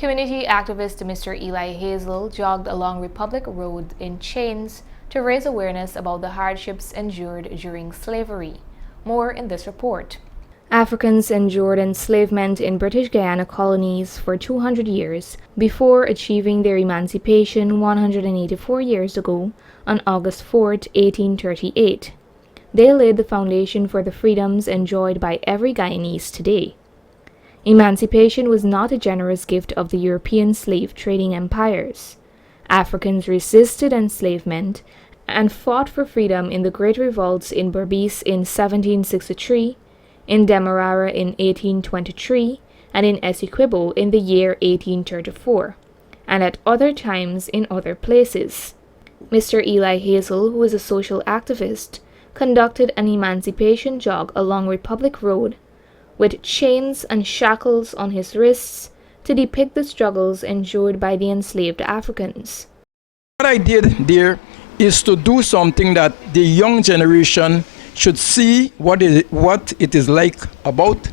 Community activist Mr. Eli Hazel jogged along Republic Road in chains to raise awareness about the hardships endured during slavery. More in this report. Africans endured enslavement in British Guyana colonies for 200 years before achieving their emancipation 184 years ago on August 4, 1838. They laid the foundation for the freedoms enjoyed by every Guyanese today. Emancipation was not a generous gift of the European slave trading empires. Africans resisted enslavement and fought for freedom in the Great Revolts in Berbice in 1763, in Demerara in 1823, and in Essequibo in the year 1834, and at other times in other places. Mr. Eli Hazel, who is a social activist, conducted an emancipation jog along Republic Road with chains and shackles on his wrists to depict the struggles endured by the enslaved Africans. What I did there is to do something that the young generation should see what it is like about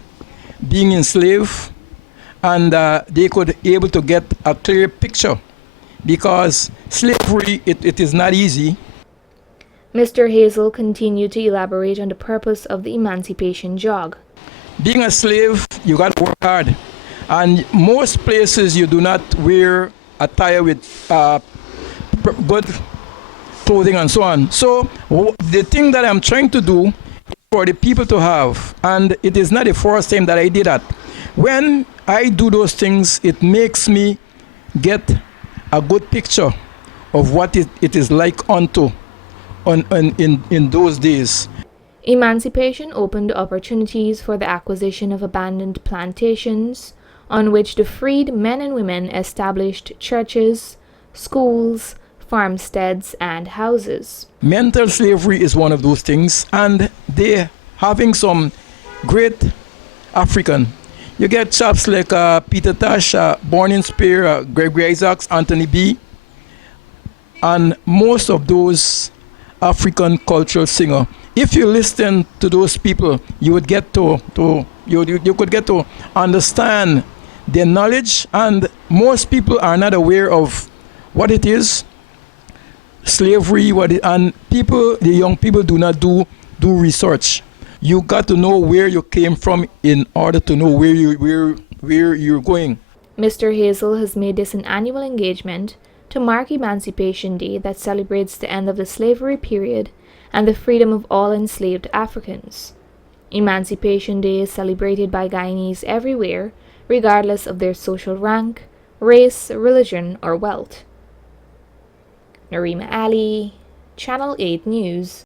being enslaved, and they could be able to get a clear picture, because slavery, it is not easy. Mr. Hazel continued to elaborate on the purpose of the emancipation jog. Being a slave, you got to work hard, and most places you do not wear attire with good clothing and so on. So the thing that I'm trying to do is for the people to have, and it is not the first time that I did that. When I do those things, it makes me get a good picture of what it is like in those days. Emancipation opened opportunities for the acquisition of abandoned plantations, on which the freed men and women established churches, schools, farmsteads, and houses. Mental slavery is one of those things, and they're having some great African. You get chaps like Peter Tosh, Born in Spear, Gregory Isaacs, Anthony B., and most of those African cultural singers. If you listen to those people, you would get you could get to understand their knowledge, and most people are not aware of what it is, slavery, and the young people do not do research. You got to know where you came from in order to know where you're going. Mr. Hazel has made this an annual engagement to mark Emancipation Day that celebrates the end of the slavery period and the freedom of all enslaved Africans. Emancipation Day is celebrated by Guyanese everywhere, regardless of their social rank, race, religion, or wealth. Narima Ali, Channel 8 News.